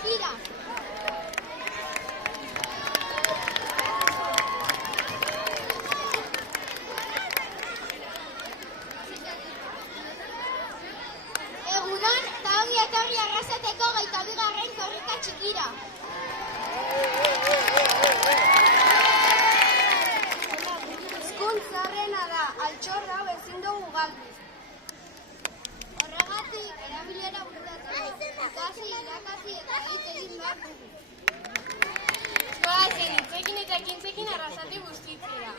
txikira. Egunon, eta ongi etorri arrasateko 22. korrika txikira. Hizkuntza zarrena da, altxorra hau ezin dugu galdu. Horregatik, erabilera bururatzeko, ikasi, irakasi eta hitz egin behar dugu. Goazen hitzekin eta ekintzekin arrasate bustitzera.